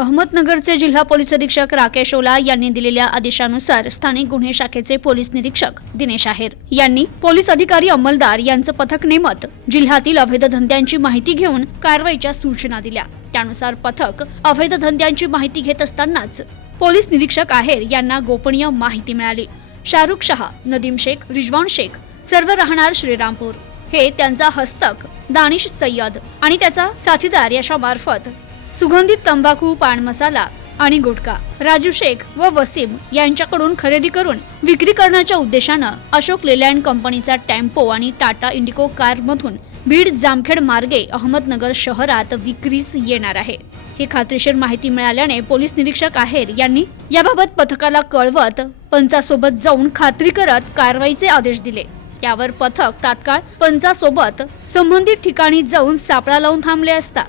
अहमदनगरचे जिल्हा पोलीस अधीक्षक राकेश ओला यांनी दिलेल्या आदेशानुसार स्थानिक गुन्हे शाखेचे पोलीस निरीक्षक दिनेश आहेर यांनी पोलीस अधिकारी अंमलदार यांचं पथक नेमत जिल्ह्यातील अवैध धंद्यांची माहिती घेऊन कारवाईच्या सूचना दिल्या. त्यानुसार पथक अवैध धंद्यांची माहिती घेत असतानाच पोलीस निरीक्षक आहेर यांना गोपनीय माहिती मिळाली. शाहरुख शहा नदीम शेख रिजवान शेख सर्व राहणार श्रीरामपूर. हे त्यांचा हस्तक दानिश सय्यद आणि त्याचा साथीदार यशामार्फत सुगंधित तंबाखू पान मसाला आणि गुटखा. राजू शेख व वसीम यांच्याकडून खरेदी करून विक्री करण्याच्या उद्देशानं अशोक लेलँड कंपनीचा टेम्पो आणि टाटा इंडिको कार मधून बीड जामखेड मार्गे अहमदनगर शहरात विक्रीस येणार आहे. ही खात्रीशीर माहिती मिळाल्याने पोलीस निरीक्षक आहेर यांनी याबाबत पथकाला कळवत पंचासोबत जाऊन खात्री करत कारवाईचे आदेश दिले. त्यावर पथक तात्काळ पंचासोबत संबंधित ठिकाणी जाऊन सापळा लावून थांबले असता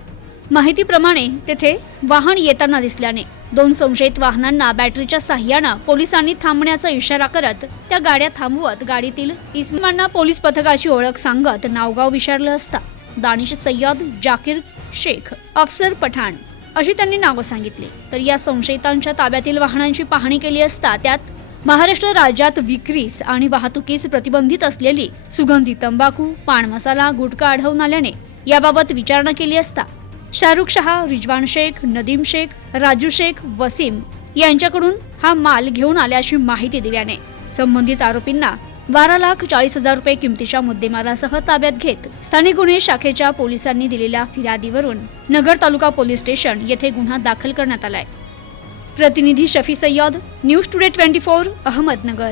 माहितीप्रमाणे तेथे वाहन येताना दिसल्याने दोन संशयित वाहनांना बॅटरीच्या साह्यानं पोलिसांनी थांबण्याचा इशारा करत त्या गाड्या थांबवत गाडीतील इस्मांना पोलीस पथकाची ओळख सांगत नावगाव विचारलं असता. दानिश सय्यद जाकीर शेख अफसर पठाण अशी त्यांनी नावं सांगितली. तर या संशयितांच्या ताब्यातील वाहनांची पाहणी केली असता त्यात महाराष्ट्र राज्यात विक्रीस आणि वाहतुकीस प्रतिबंधित असलेली सुगंधी तंबाखू पान मसाला गुटखा आढळून आल्याने याबाबत विचारणा केली असता शाहरुख शहा रिजवान शेख नदीम शेख राजू शेख वसीम यांच्याकडून हा माल घेऊन आल्याची माहिती दिल्याने संबंधित आरोपींना बारा लाख चाळीस हजार रुपये किमतीच्या मुद्देमालासह ताब्यात घेत स्थानिक गुन्हे शाखेच्या पोलिसांनी दिलेल्या फिर्यादीवरून नगर तालुका पोलीस स्टेशन येथे गुन्हा दाखल करण्यात आलाय. प्रतिनिधी Shafi Sayyad news today twenty four Ahmednagar.